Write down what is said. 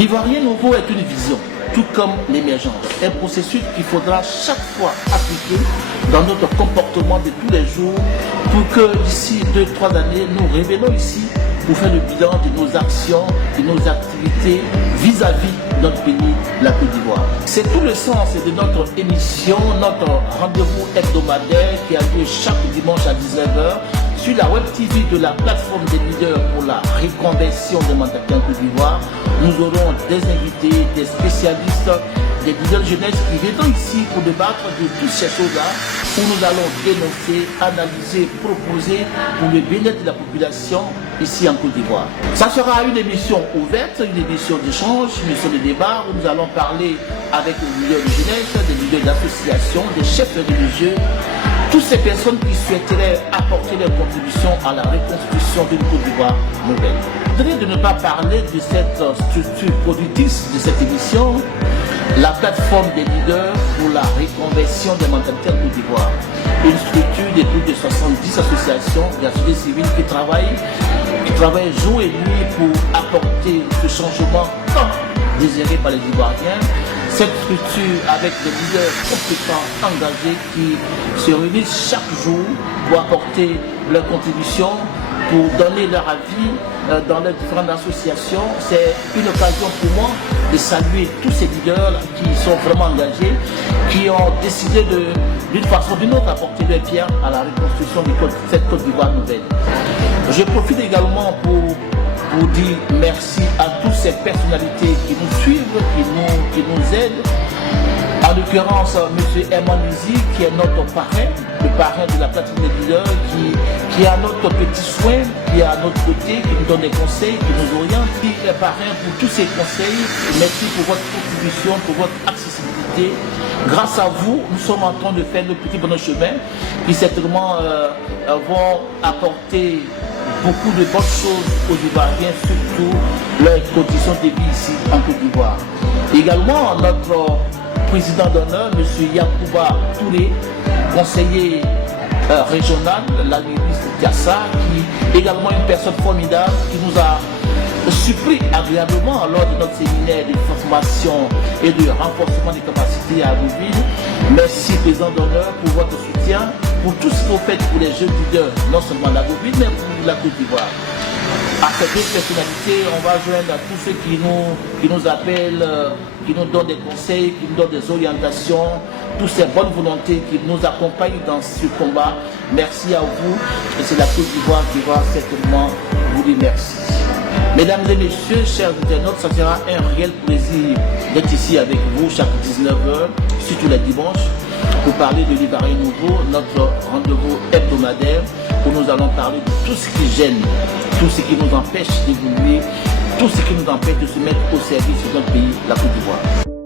L'Ivoirien nouveau est une vision, tout comme l'émergence. Un processus qu'il faudra chaque fois appliquer dans notre comportement de tous les jours pour que d'ici 2-3 années, nous revenons ici pour faire le bilan de nos actions, de nos activités vis-à-vis de notre pays, la Côte d'Ivoire. C'est tout le sens de notre émission, notre rendez-vous hebdomadaire qui a lieu chaque dimanche à 19h sur la web TV de la plateforme des leaders pour la reconversion des mentalités en Côte d'Ivoire. Nous aurons des invités, des spécialistes, des leaders de jeunesse qui viendront ici pour débattre de toutes ces choses-là, où nous allons dénoncer, analyser, proposer pour le bien-être de la population ici en Côte d'Ivoire. Ça sera une émission ouverte, une émission d'échange, une émission de débat où nous allons parler avec les leaders de jeunesse, des leaders d'associations, des chefs religieux, toutes ces personnes qui souhaiteraient apporter leur contribution à la reconstruction d'une Côte d'Ivoire nouvelle. Je voudrais de ne pas parler de cette structure productrice de cette émission, la plateforme des leaders pour la reconversion des mentalités en Côte d'Ivoire. Une structure de plus de 70 associations de la société civile qui travaillent jour et nuit pour apporter ce changement tant désiré par les Ivoiriens. Cette structure avec des leaders compétents, engagés qui se réunissent chaque jour pour apporter leur contribution, pour donner leur avis dans les différentes associations. C'est une occasion pour moi de saluer tous ces leaders qui sont vraiment engagés, qui ont décidé d'une façon ou d'une autre apporter leur pierre à la reconstruction de cette Côte d'Ivoire nouvelle. Je profite également pour dire merci à toutes ces personnalités qui nous suivent, qui nous aident. En l'occurrence, M. Herman Lizy, qui est notre parrain, le parrain de la plateforme des leaders, qui a notre petit soin, qui est à notre côté, qui nous donne des conseils, qui nous oriente, qui est parrain pour tous ces conseils. Merci pour votre contribution, pour votre accessibilité. Grâce à vous, nous sommes en train de faire le petit bonhomme chemin qui certainement vont apporter beaucoup de bonnes choses aux Ivoiriens, surtout leurs conditions de vie ici en Côte d'Ivoire. Également, notre président d'honneur, M. Yacouba Touré, conseiller régional, la ministre Diassa, qui est également une personne formidable, qui nous a surpris agréablement lors de notre séminaire de formation et de renforcement des capacités à Agouville. Merci, président d'honneur, pour votre soutien, pour tout ce que vous faites pour les jeunes leaders, non seulement d'Agouville, mais pour la Côte d'Ivoire. À ces deux personnalités, on va joindre à tous ceux qui nous appellent, qui nous donnent des conseils, qui nous donnent des orientations, toutes ces bonnes volontés qui nous accompagnent dans ce combat. Merci à vous et c'est la Côte d'Ivoire qui va certainement vous dire merci. Mesdames et messieurs, chers internautes, ça sera un réel plaisir d'être ici avec vous chaque 19h, surtout les dimanches, pour parler de l'Ivoirien nouveau, notre rendez-vous hebdomadaire, où nous allons parler de tout ce qui gêne, tout ce qui nous empêche d'évoluer, tout ce qui nous empêche de se mettre au service de notre pays, la Côte d'Ivoire.